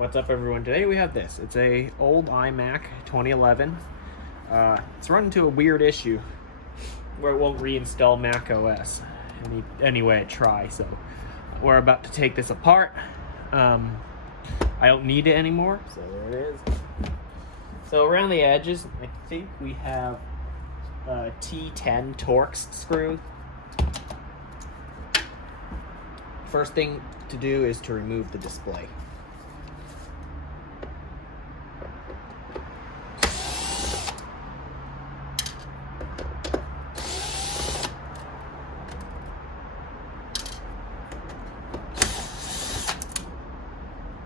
What's up, everyone? Today we have this. It's a old iMac 2011. It's run into a weird issue where it won't reinstall Mac OS any way I try. So we're about to take this apart. I don't need it anymore, so there it is. So around the edges, I think we have a T10 Torx screw. First thing to do is to remove the display.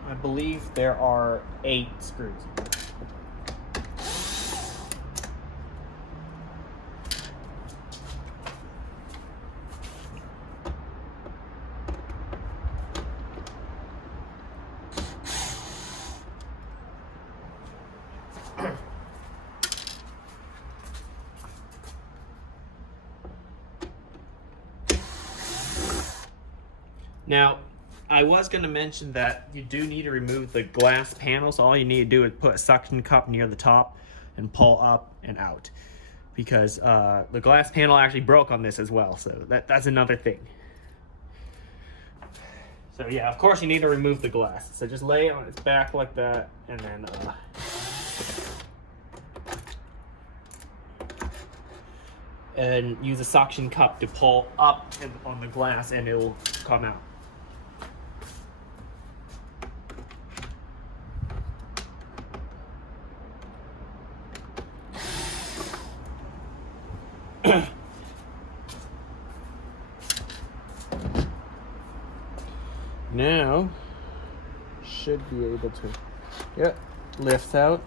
I believe there are 8 screws. Now, I was going to mention that you do need to remove the glass panels. All you need to do is put a suction cup near the top and pull up and out, because the glass panel actually broke on this as well, so that's another thing. So yeah, of course you need to remove the glass. So just lay it on its back like that, and then and use a suction cup to pull up on the glass, and it will come out. Now, should be able to, yep, lifts out.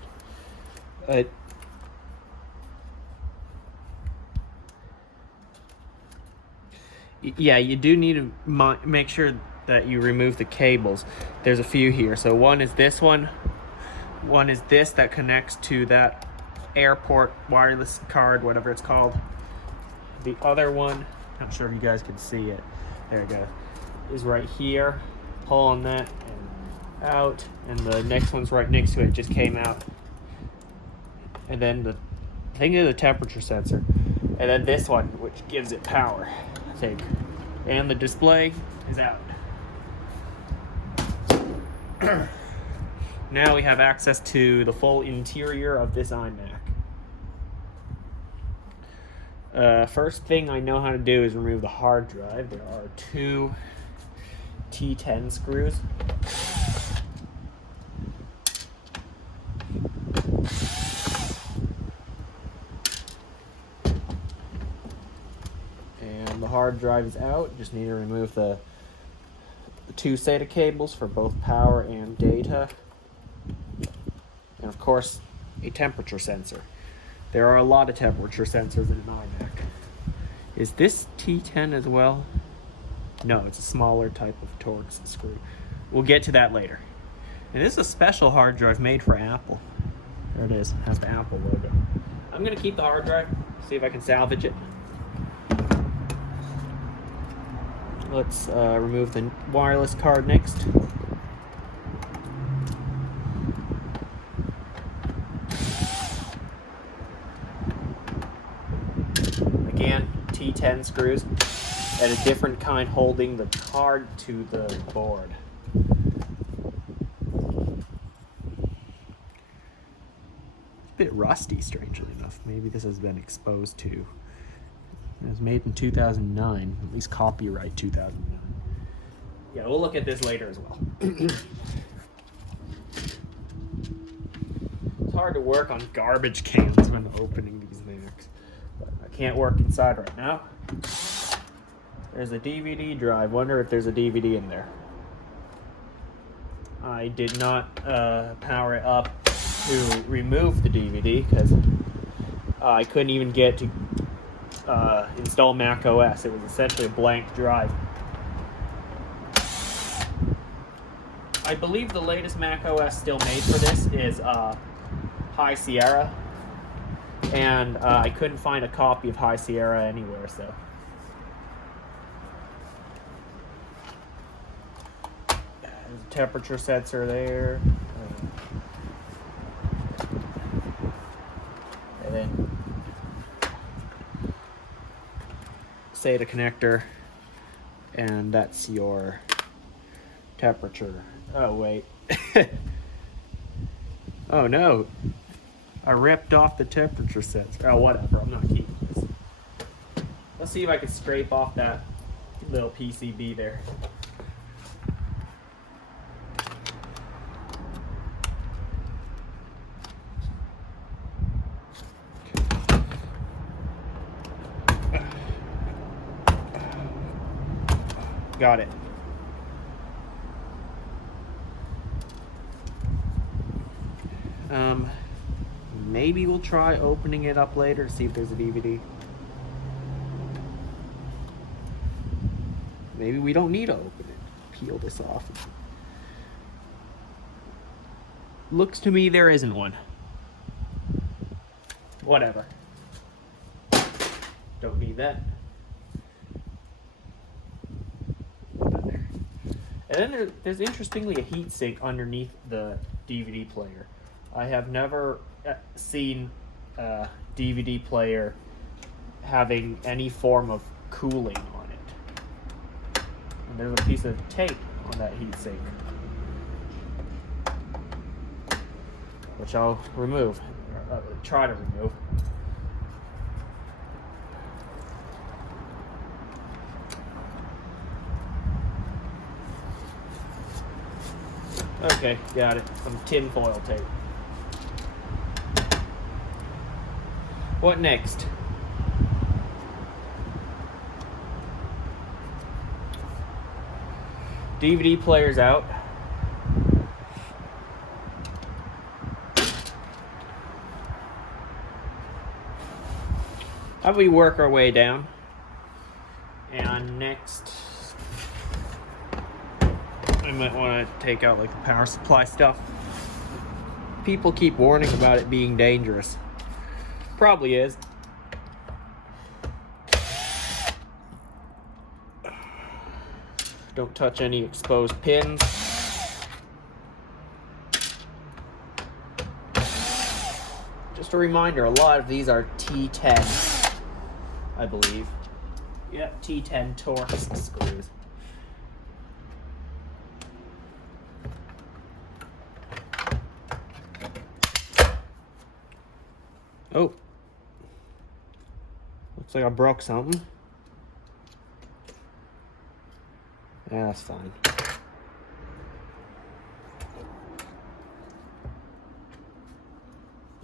Yeah, you do need to make sure that you remove the cables. There's a few here. So one is this one is this that connects to that airport wireless card, whatever it's called. The other one, not sure if you guys can see it, there it goes, is right here. Pull on that and out, and the next one's right next to it, just came out. And then the thing is the temperature sensor, and then this one, which gives it power, I think. And the display is out. Now we have access to the full interior of this iMac. First thing I know how to do is remove the hard drive. There are 2 T10 screws. And the hard drive is out. Just need to remove the 2 SATA cables for both power and data. And of course, a temperature sensor. There are a lot of temperature sensors in an iMac. Is this T10 as well? No, it's a smaller type of Torx screw. We'll get to that later. And this is a special hard drive made for Apple. There it is, it has the Apple logo. I'm gonna keep the hard drive, see if I can salvage it. Let's remove the wireless card next. Again, T10 screws, and a different kind holding the card to the board. It's a bit rusty, strangely enough. Maybe this has been exposed to. It was made in 2009, at least copyright 2009. Yeah, we'll look at this later as well. It's hard to work on garbage cans when opening these Macs, but I can't work inside right now. There's a DVD drive. Wonder if there's a DVD in there. I did not power it up to remove the DVD because I couldn't even get to install Mac OS. It was essentially a blank drive. I believe the latest Mac OS still made for this is High Sierra, and I couldn't find a copy of High Sierra anywhere, so. There's a temperature sensor there. And then SATA connector, and that's your temperature. Oh wait. Oh no, I ripped off the temperature sensor. Oh, whatever, I'm not keeping this. Let's see if I can scrape off that little PCB there. Got it. Maybe we'll try opening it up later to see if there's a DVD. Maybe we don't need to open it. Peel this off. Looks to me there isn't one. Whatever. Don't need that. And then there's interestingly a heat sink underneath the DVD player. I have never seen a DVD player having any form of cooling on it. And there's a piece of tape on that heat sink, which I'll remove, try to remove. Okay, got it. Some tin foil tape. What next? DVD player's out. How about we work our way down? And next, I might want to take out like the power supply stuff. People keep warning about it being dangerous. Probably is. Don't touch any exposed pins. Just a reminder, a lot of these are T10, I believe. Yep, T10 Torx screws. Oh. Looks like I broke something. Yeah, that's fine.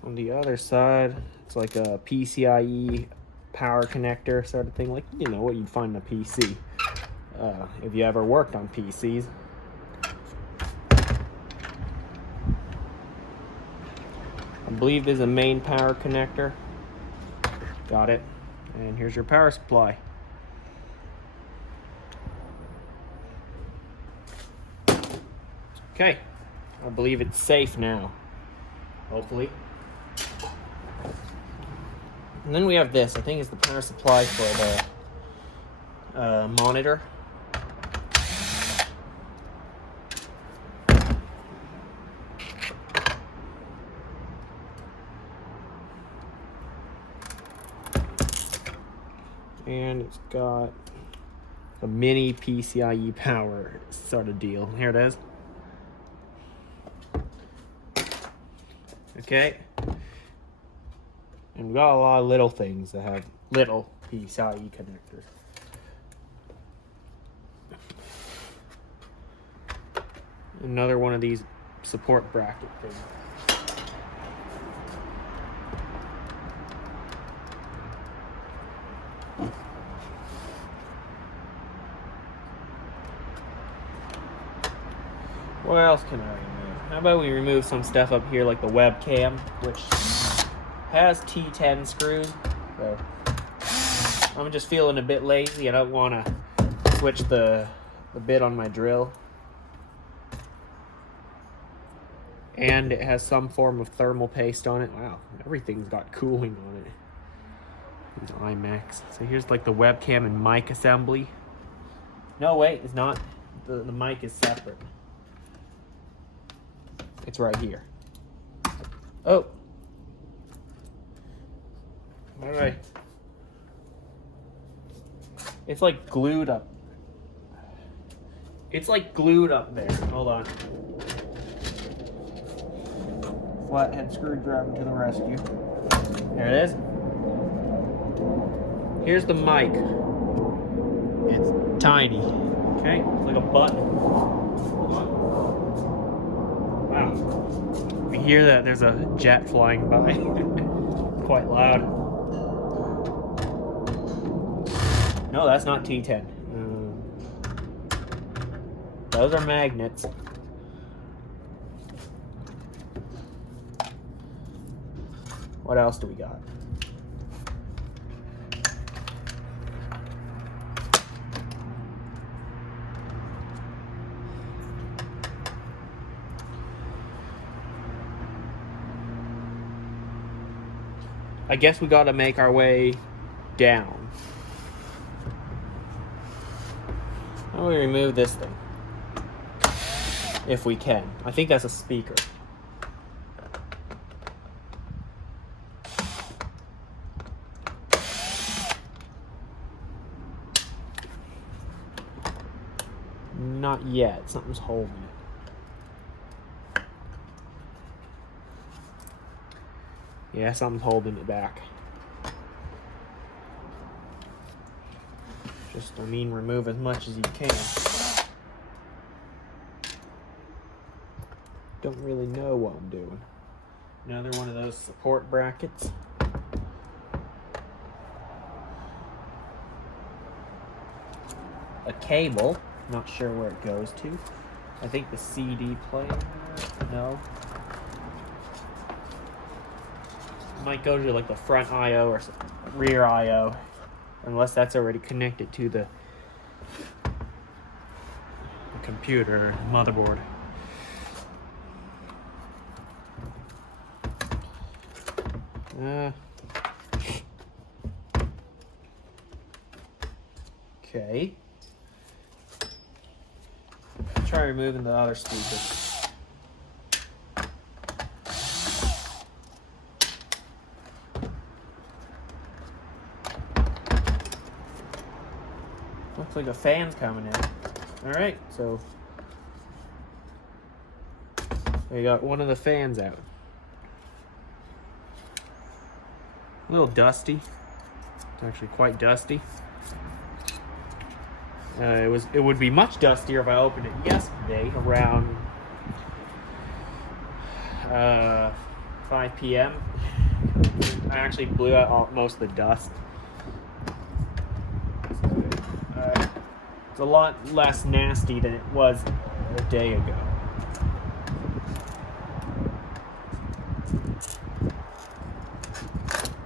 On the other side, it's like a PCIe power connector sort of thing, like, you know, what you'd find in a PC. If you ever worked on PCs. I believe there's a main power connector. Got it. And here's your power supply. Okay, I believe it's safe now, hopefully. And then we have this, I think it's the power supply for the monitor. And it's got a mini PCIe power sort of deal. Here it is. Okay. And we got a lot of little things that have little PCIe connectors. Another one of these support bracket things. What else can I remove? How about we remove some stuff up here like the webcam, which has T10 screws. So I'm just feeling a bit lazy. I don't want to switch the bit on my drill. And it has some form of thermal paste on it. Wow, everything's got cooling on it. These iMacs. So here's like the webcam and mic assembly. No, wait, it's not. The mic is separate. It's right here. Oh. All right. It's like glued up. It's like glued up there. Hold on. Flathead screwdriver to the rescue. There it is. Here's the mic. It's tiny. Okay, it's like a button. Hold on. Wow. We hear that there's a jet flying by. Quite loud. No, that's not T10. Those are magnets. What else do we got? I guess we gotta make our way down. How do we remove this thing? If we can. I think that's a speaker. Not yet. Something's holding it. Yeah, something's holding it back. Just, I mean, remove as much as you can. Don't really know what I'm doing. Another one of those support brackets. A cable. Not sure where it goes to. I think the CD player. No. It might go to like the front I/O or rear I/O, unless that's already connected to the computer or motherboard. Okay. Try removing the other speaker. Looks like a fan's coming in. Alright, so we got one of the fans out. A little dusty. It's actually quite dusty. It would be much dustier if I opened it yesterday around 5 p.m. I actually blew out most of the dust. So, it's a lot less nasty than it was a day ago.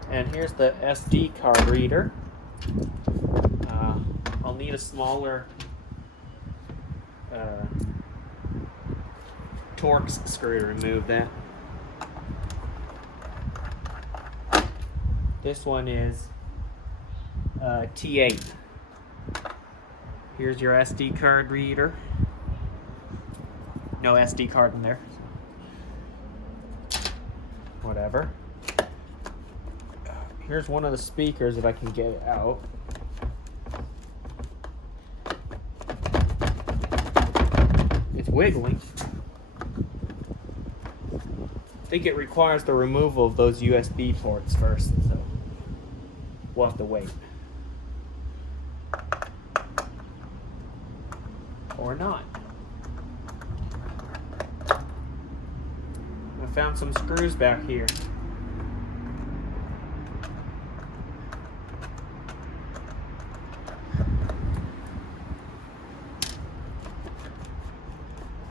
And here's the SD card reader. I'll need a smaller Torx screw to remove that. This one is T8. Here's your SD card reader. No SD card in there. Whatever. Here's one of the speakers if I can get it out. It's wiggling. I think it requires the removal of those USB ports first, so we'll have to wait. Or not. I found some screws back here.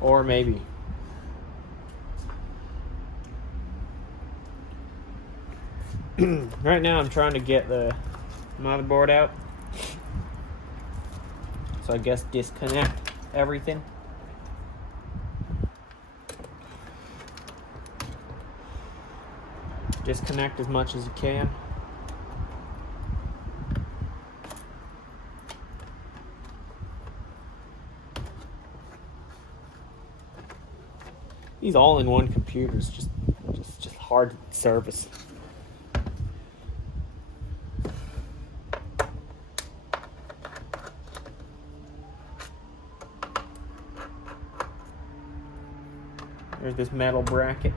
Or maybe. Right now I'm trying to get the motherboard out. So I guess disconnect everything. Disconnect as much as you can. These all-in-one computers just hard to service. There's this metal bracket.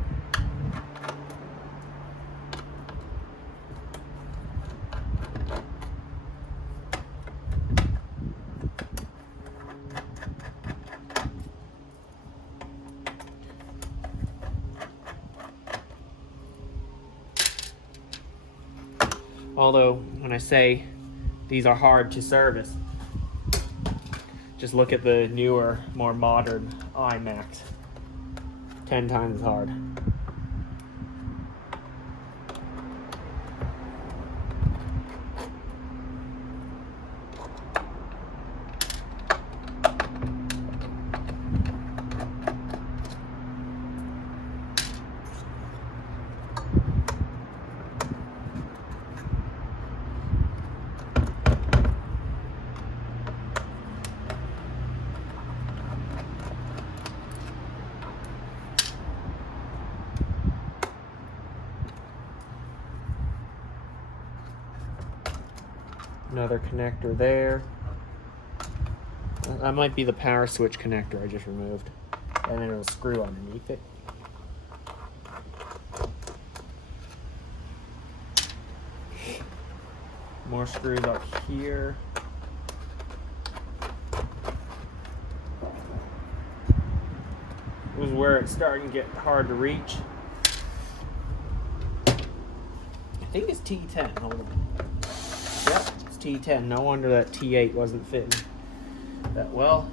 Although, when I say these are hard to service, just look at the newer, more modern iMacs. 10 times as hard. Another connector there. That might be the power switch connector I just removed. And then there's a screw underneath it. More screws up here. This is where it's starting to get hard to reach. I think it's T10. Hold on. Yep, it's T10. No wonder that T8 wasn't fitting that well.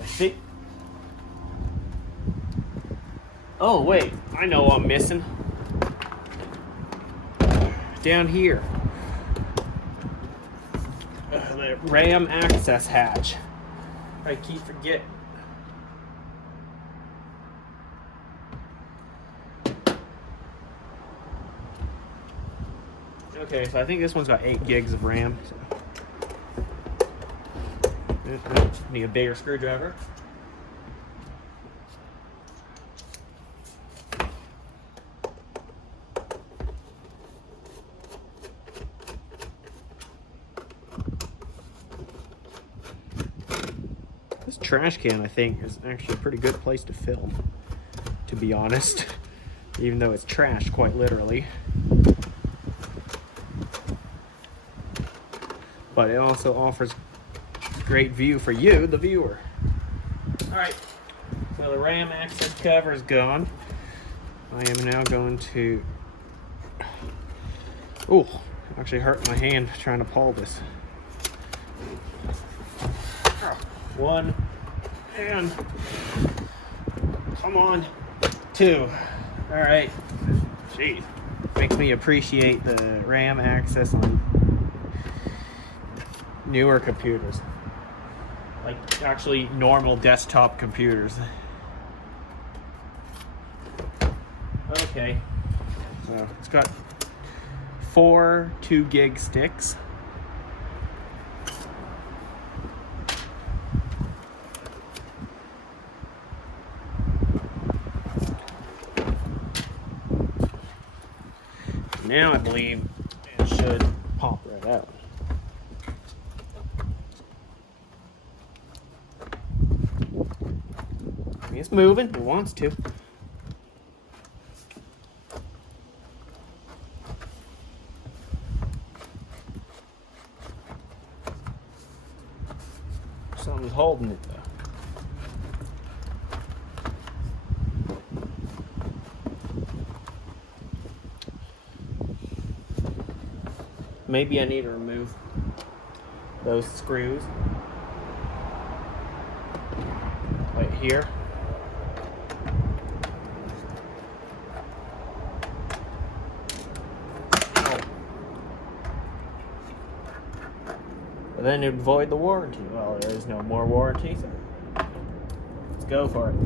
I think. Oh, wait. I know what I'm missing. Down here. The RAM access hatch. I keep forgetting. Okay, so I think this one's got 8 gigs of RAM. So. Need a bigger screwdriver. This trash can, I think, is actually a pretty good place to film, to be honest. Even though it's trash, quite literally. But it also offers great view for you, the viewer. Alright, so the RAM access cover is gone. I am now going to... Oh, actually hurt my hand trying to pull this. One, and come on, 2. Alright, jeez. Makes me appreciate the RAM access on newer computers, like actually normal desktop computers. Okay, so it's got 4 2-gig sticks. Now I believe it should pop right out. It's moving, it wants to. Something's holding it though. Maybe I need to remove those screws right here. But then it would void the warranty. Well, there is no more warranty, so let's go for it.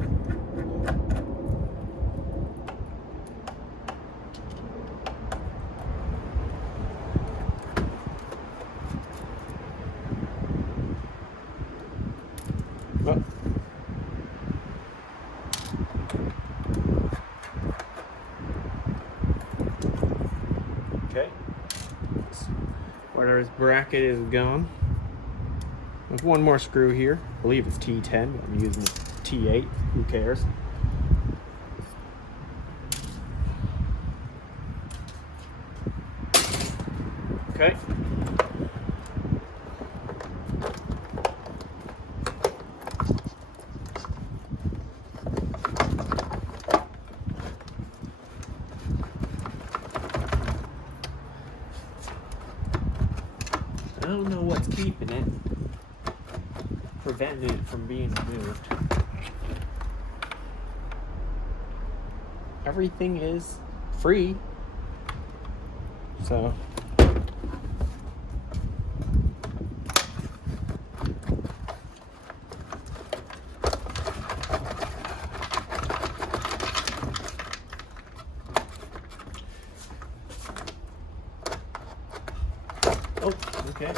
Oh. Okay. Whatever his bracket is gone. There's one more screw here. I believe it's T10, but I'm using T8. Who cares? Okay. I don't know what's keeping it, preventing it from being removed. Everything is free, so oh, okay.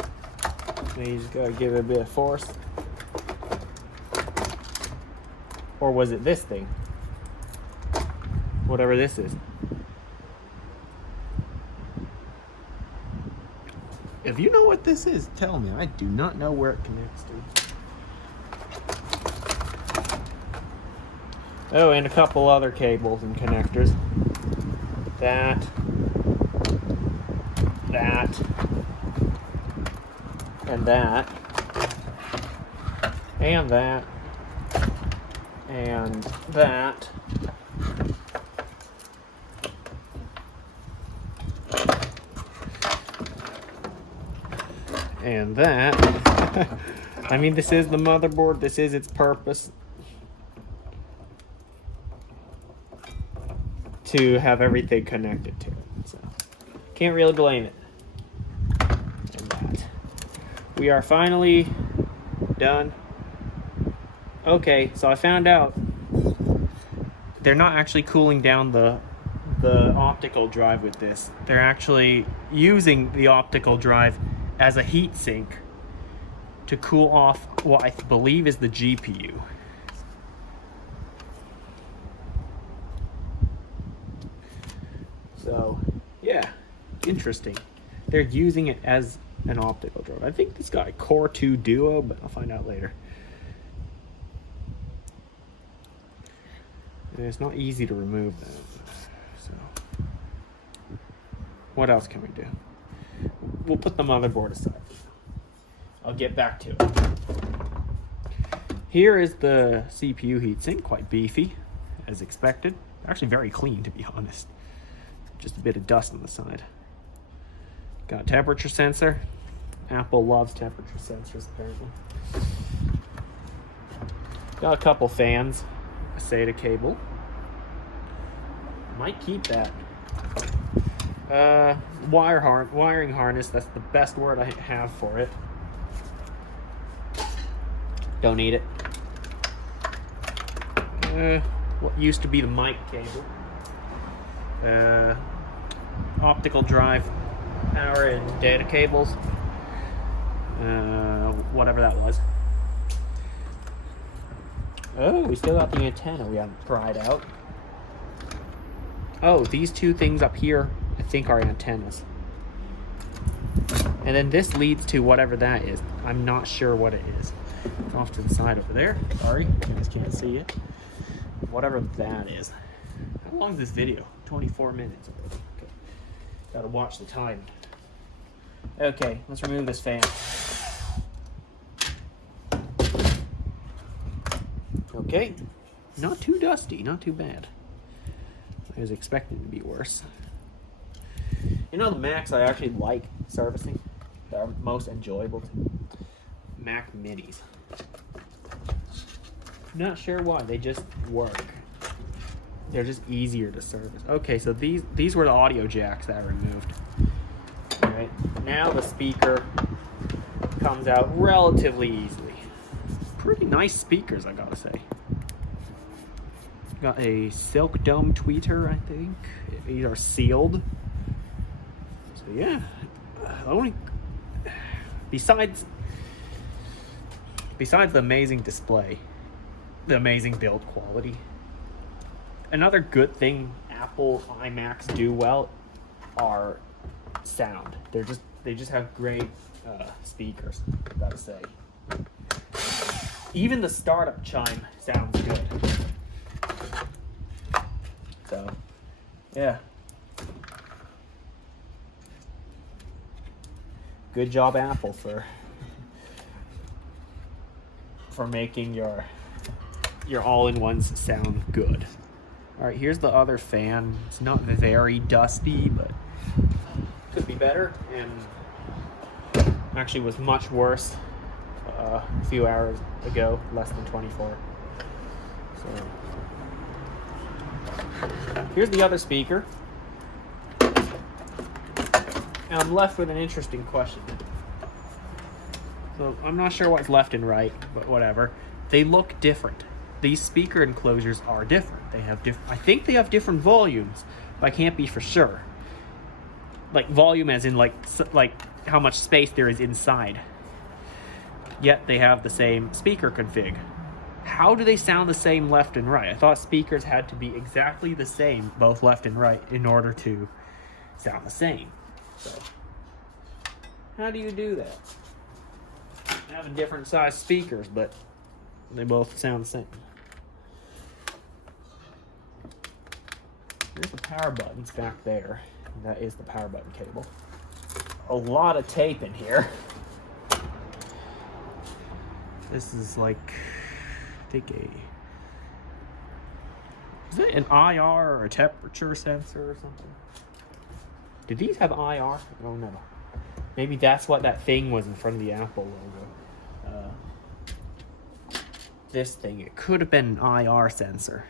Now you just gotta give it a bit of force. Or was it this thing? Whatever this is. If you know what this is, tell me. I do not know where it connects to. Oh, and a couple other cables and connectors. That. And that. And that. And that. And that. I mean, this is the motherboard. This is its purpose. To have everything connected to it. So, can't really blame it. And that. We are finally done. Okay, so I found out they're not actually cooling down the optical drive with this. They're actually using the optical drive as a heat sink to cool off what I believe is the GPU. So, yeah, interesting. They're using it as an optical drive. I think this got a Core 2 Duo, but I'll find out later. And it's not easy to remove that. So, what else can we do? We'll put the motherboard aside. I'll get back to it. Here is the CPU heatsink, quite beefy, as expected. Actually very clean, to be honest. Just a bit of dust on the side. Got a temperature sensor. Apple loves temperature sensors, apparently. Got a couple fans. A SATA cable. Might keep that. Wiring harness, that's the best word I have for it. Don't need it. What used to be the mic cable. Optical drive, power and data cables. Whatever that was. Oh, we still got the antenna we haven't pried out. Oh, these two things up here I think are antennas. And then this leads to whatever that is. I'm not sure what it is. It's off to the side over there. Sorry, you guys can't see it. Whatever that is. How long is this video? 24 minutes. Okay. Gotta watch the time. Okay, let's remove this fan. Okay, not too dusty, not too bad. I was expecting it to be worse. You know the Macs I actually like servicing? That are most enjoyable to me? Mac Minis. Not sure why, they just work. They're just easier to service. Okay, so these were the audio jacks that I removed. Alright, now the speaker comes out relatively easily. Pretty nice speakers, I gotta say. Got a silk dome tweeter, I think. These are sealed. So yeah, only besides besides the amazing display, the amazing build quality, another good thing Apple iMacs do well are sound. They just have great speakers, I gotta say. Even the startup chime sounds good. So, yeah. Good job, Apple, for making your all-in-ones sound good. All right, here's the other fan. It's not very dusty, but could be better, and actually was much worse a few hours ago, less than 24. So here's the other speaker. And I'm left with an interesting question. So I'm not sure what's left and right, but whatever. They look different. These speaker enclosures are different. They have I think they have different volumes, but I can't be for sure. Like volume as in like how much space there is inside. Yet they have the same speaker config. How do they sound the same left and right? I thought speakers had to be exactly the same, both left and right, in order to sound the same. So, how do you do that? Having different size speakers, but they both sound the same. There's the power buttons back there. That is the power button cable. A lot of tape in here. This is like, I think is it an IR or a temperature sensor or something? Did these have IR? I don't know. Maybe that's what that thing was in front of the Apple logo. This thing, it could have been an IR sensor.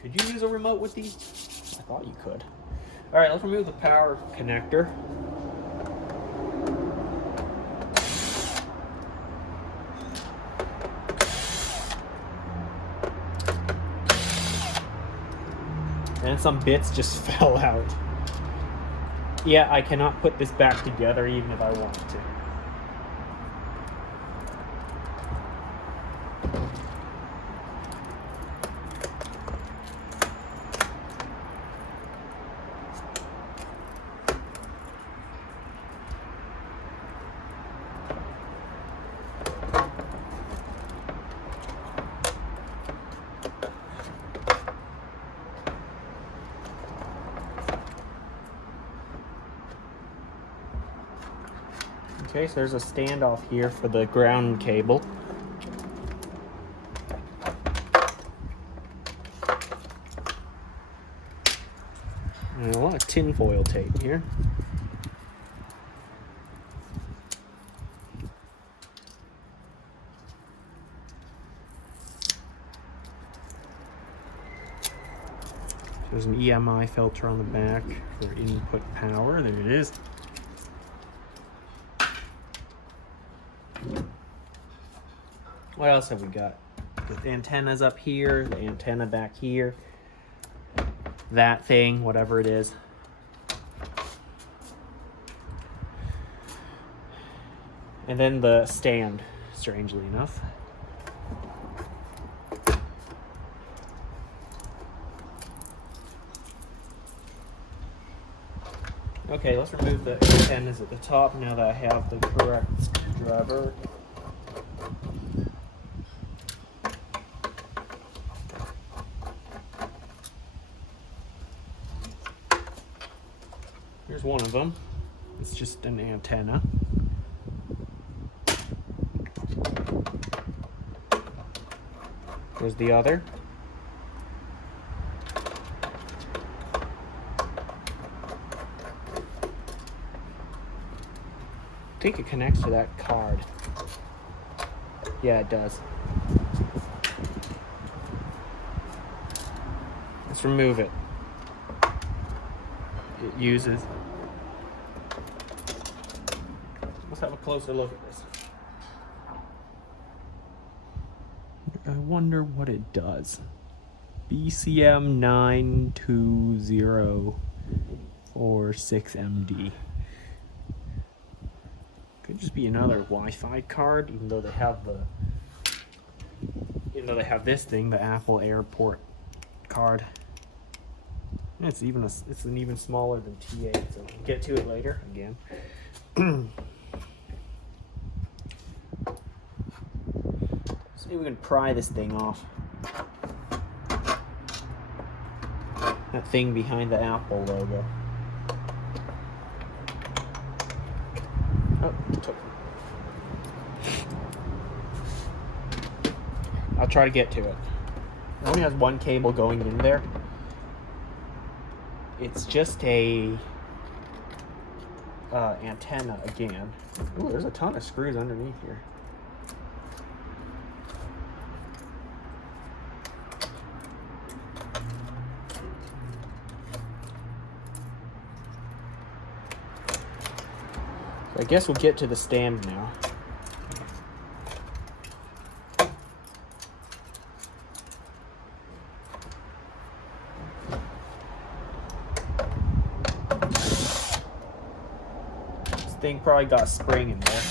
Could you use a remote with these? I thought you could. All right, let's remove the power connector. And some bits just fell out. Yeah, I cannot put this back together even if I want to. Okay, so there's a standoff here for the ground cable. And a lot of tinfoil tape here. There's an EMI filter on the back for input power. There it is. What else have we got? The antennas up here, the antenna back here, that thing, whatever it is. And then the stand, strangely enough. Okay, let's remove the antennas at the top now that I have the correct screwdriver. Here's one of them. It's just an antenna. There's the other. I think it connects to that card. Yeah, it does. Let's remove it. It uses. Let's have a closer look at this. I wonder what it does. BCM 92046MD. Could just be another Wi-Fi card, even though they have this thing, the Apple Airport card. And it's an even smaller than T8, so we'll get to it later again. See if we can pry this thing off. That thing behind the Apple logo. Oh, it took me. I'll try to get to it. It only has one cable going in there. It's just a antenna again. Ooh, there's a ton of screws underneath here. So I guess we'll get to the stand now. Thing probably got a spring in there.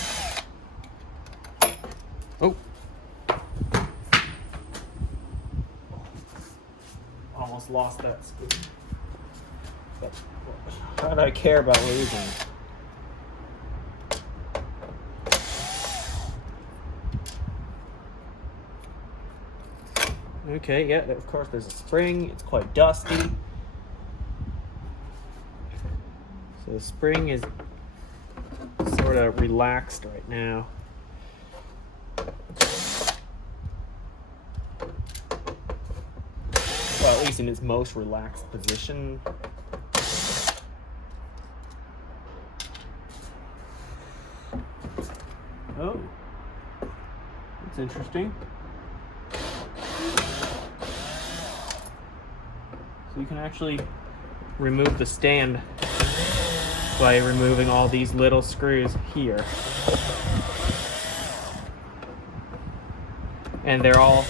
Oh. Almost lost that spoon. But how do I care about losing it? Okay, yeah, of course there's a spring. It's quite dusty. So the spring is sort of relaxed right now. Well, at least in its most relaxed position. Oh, that's interesting. So you can actually remove the stand by removing all these little screws here. And they're all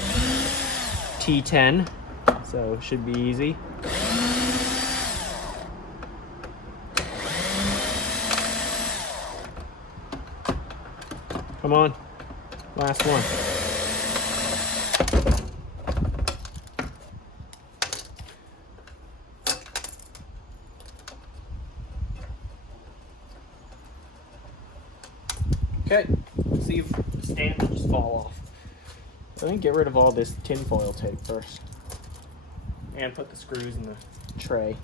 T10, so it should be easy. Come on, last one. Okay, let's see if the stand will just fall off. I think get rid of all this tinfoil tape first. And put the screws in the tray.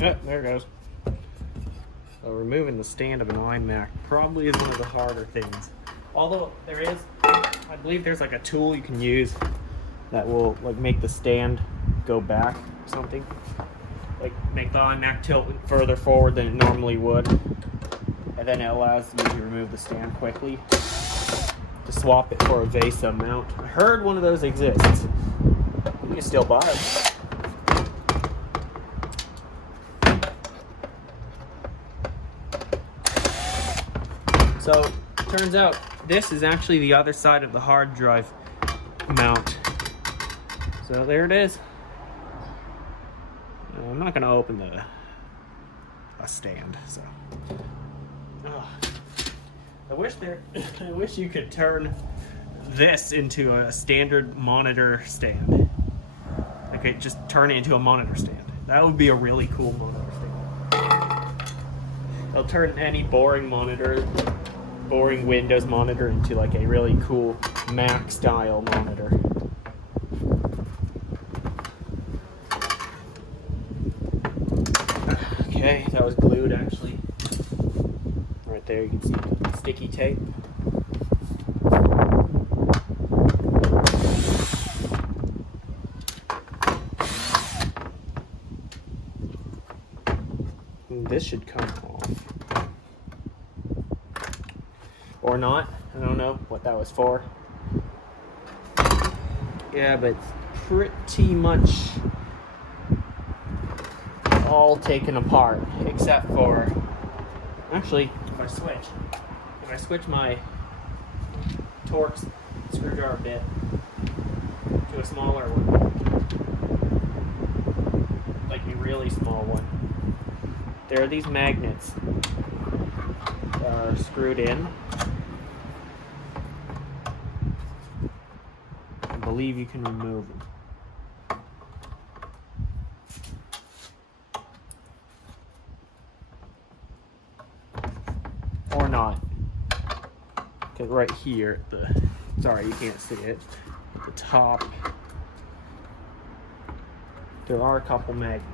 Yeah, there it goes. So removing the stand of an iMac probably is one of the harder things. Although there is, I believe there's like a tool you can use that will like make the stand go back or something. Like make the iMac tilt further forward than it normally would. And then it allows you to remove the stand quickly to swap it for a VESA mount. I heard one of those exists. You can still buy them. So, turns out this is actually the other side of the hard drive mount. So there it is. I'm not going to open a stand. So, I wish you could turn this into a standard monitor stand. Like just turn it into a monitor stand. That would be a really cool monitor stand. It'll turn any boring Windows monitor into like a really cool Mac style monitor. Okay, that was glued actually. Right there you can see the sticky tape. And this should come off. or not. I don't know what that was for. Yeah, but it's pretty much all taken apart, except for, actually, if I switch my Torx screwdriver bit to a smaller one, like a really small one, there are these magnets that are screwed in. I believe you can remove them. Or not. Because right here, sorry, you can't see it, at the top, there are a couple magnets.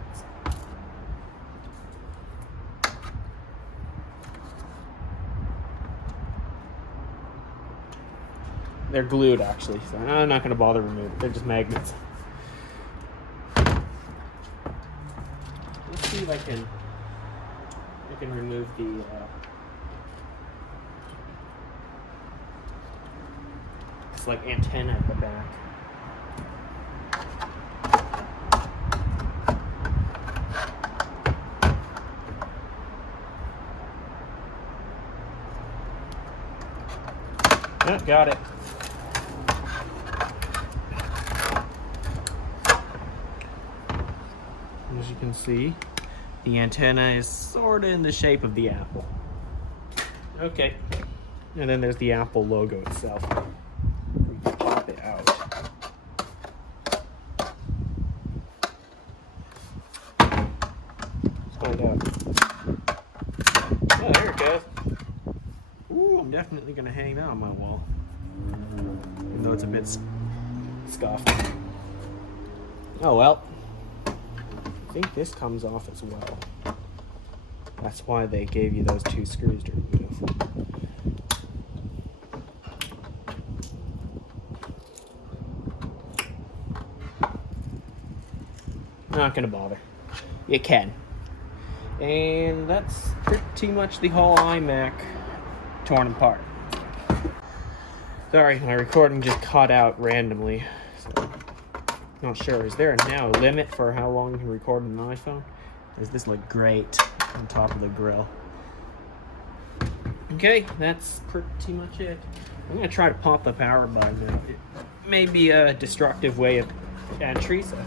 They're glued, actually, so I'm not going to bother removing it. They're just magnets. Let's see if I can remove the it's like antenna at the back. Oh, got it. As you can see, the antenna is sort of in the shape of the apple. Okay, and then there's the Apple logo itself. We can pop it out. Let's hold up. Oh, there it goes. Ooh, I'm definitely gonna hang that on my wall, even though it's a bit scuffed. Oh well. I think this comes off as well. That's why they gave you those two screws to remove. Not gonna bother. You can. And that's pretty much the whole iMac torn apart. Sorry, my recording just cut out randomly. So, not sure. Is there now a limit for how long you can record on an iPhone? Does this look great on top of the grill? Okay, that's pretty much it. I'm gonna try to pop the power button. It may be a destructive way of entry, so.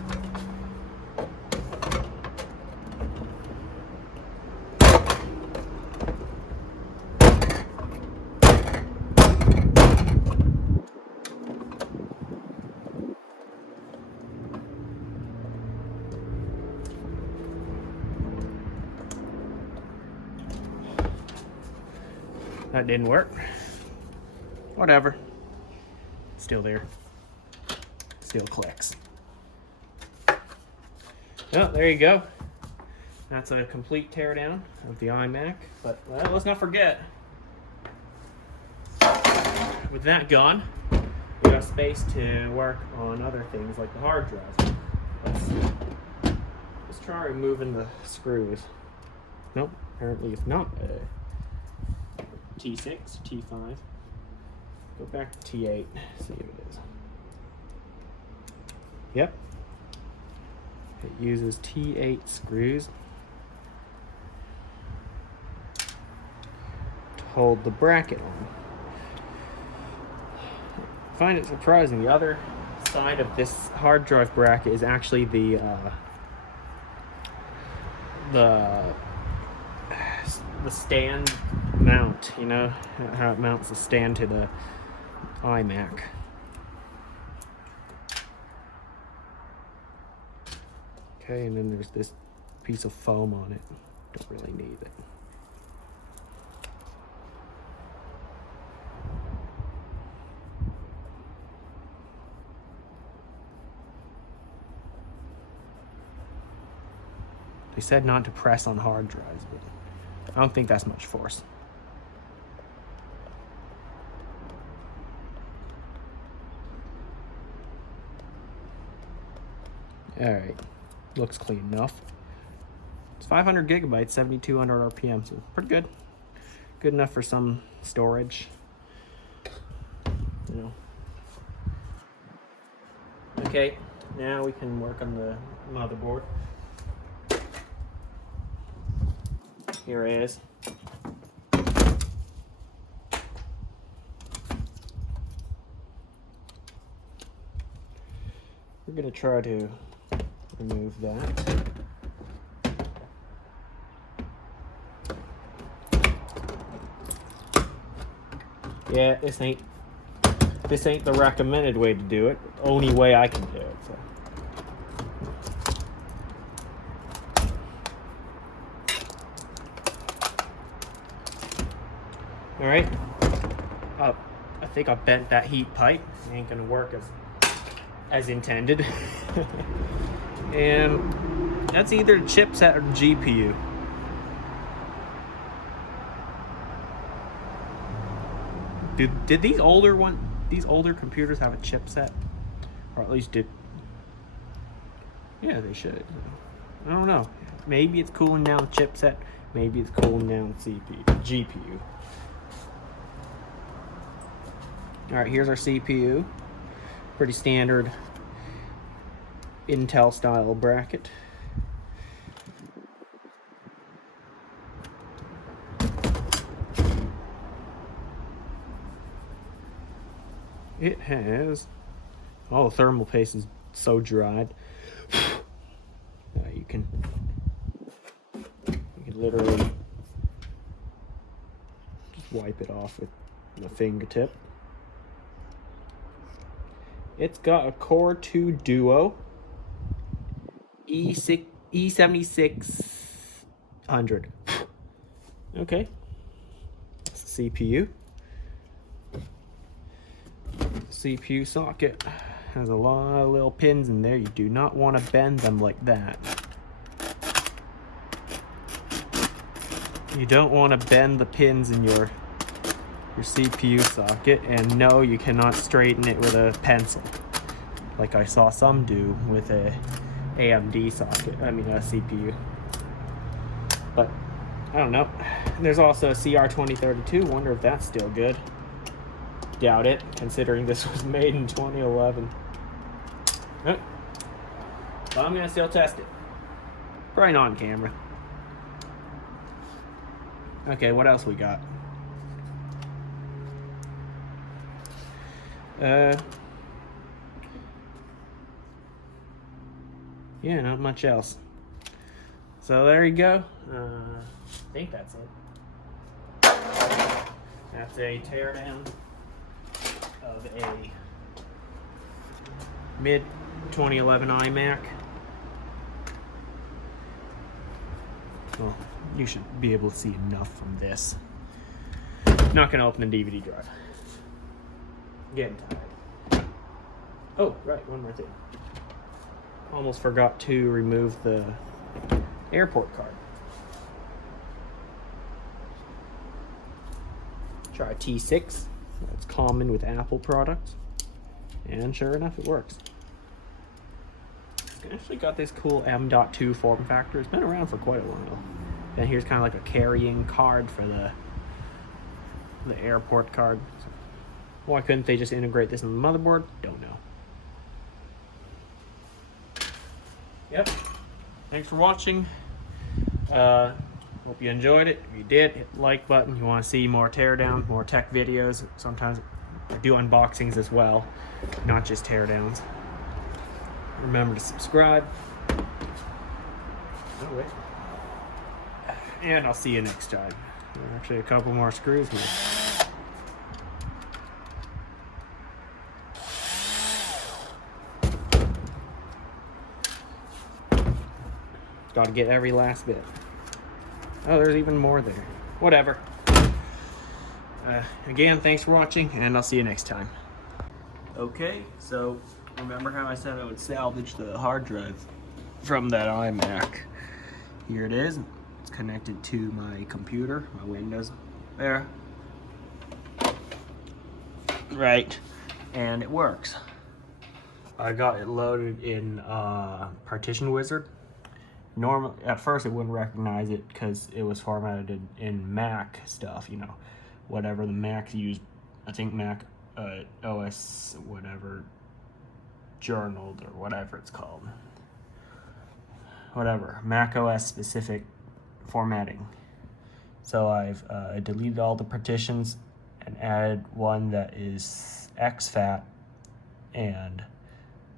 That didn't work. Whatever. Still there. Still clicks. Well, there you go. That's a complete teardown of the iMac. But well, let's not forget, with that gone, we got space to work on other things like the hard drive. Let's try removing the screws. Nope, apparently it's not T6, T5. Go back to T8, see if it is. Yep. It uses T8 screws to hold the bracket on. I find it surprising. The other side of this hard drive bracket is actually the stand mount, you know, how it mounts the stand to the iMac. Okay, and then there's this piece of foam on it. Don't really need it. They said not to press on hard drives, but I don't think that's much force. All right, looks clean enough. It's 500 gigabytes, 7,200 RPM, so pretty good. Good enough for some storage. you know. Okay, now we can work on the motherboard. Here it is. We're gonna try to remove that. Yeah, this ain't the recommended way to do it. Only way I can do it. So. All right. I think I bent that heat pipe. It ain't gonna work as intended. And that's either chipset or GPU. Did these older computers have a chipset? Or at least did. Yeah, they should. I don't know. Maybe it's cooling down chipset. Maybe it's cooling down GPU. All right, here's our CPU. Pretty standard Intel style bracket. It has, oh, the thermal paste is so dried. You can literally just wipe it off with a fingertip. It's got a Core 2 Duo E7600. Okay, that's the CPU. CPU socket has a lot of little pins in there. You do not want to bend them like that. You don't want to bend the pins in your CPU socket, and no, you cannot straighten it with a pencil like I saw some do with a AMD socket, a CPU. But I don't know. There's also a CR2032. Wonder if that's still good. Doubt it, considering this was made in 2011. But I'm gonna still test it. Probably not on camera. Okay, what else we got? Yeah, not much else. So there you go. I think that's it. That's a teardown of a mid 2011 iMac. Well, you should be able to see enough from this. Not gonna open the DVD drive. Getting tired. Oh, right, one more thing. Almost forgot to remove the airport card. Try T6. That's common with Apple products. And sure enough, it works. It's actually got this cool M.2 form factor. It's been around for quite a while. And here's kind of like a carrying card for the airport card. Why couldn't they just integrate this in the motherboard? Don't know. Yep. Thanks for watching. Hope you enjoyed it. If you did, hit the like button. You want to see more teardown, more tech videos. Sometimes I do unboxings as well, not just teardowns. Remember to subscribe. Oh, wait. And I'll see you next time. Actually, a couple more screws here. Got to get every last bit. Oh, there's even more there. Whatever. Again, thanks for watching, and I'll see you next time. Okay, so remember how I said I would salvage the hard drive from that iMac? Here it is. It's connected to my computer, my Windows. There. Right. And it works. I got it loaded in Partition Wizard. Normally, at first it wouldn't recognize it because it was formatted in Mac stuff, you know, whatever the Macs use. I think Mac OS whatever journaled or whatever it's called. Whatever, Mac OS specific formatting. So I've deleted all the partitions and added one that is exFAT and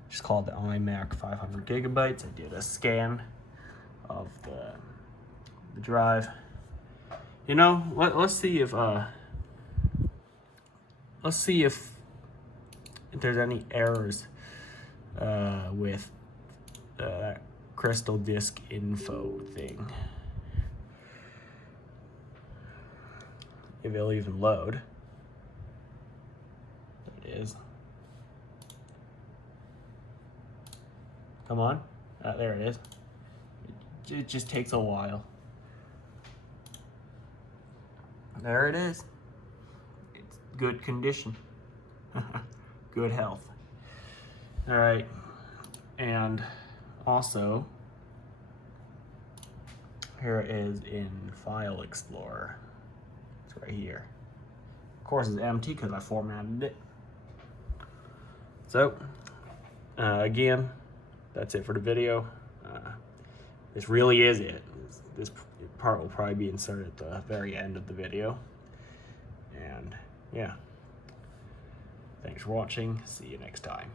just called the iMac 500 gigabytes. I did a scan of the drive. You know, let's see if there's any errors with that crystal disk info thing. If it'll even load. There it is. Come on. There it is. It just takes a while. There it is. It's good condition. Good health. All right. And also, here it is in File Explorer. It's right here. Of course, it's empty because I formatted it. So, again, that's it for the video. This really is it. This part will probably be inserted at the very end of the video. And yeah, thanks for watching. See you next time.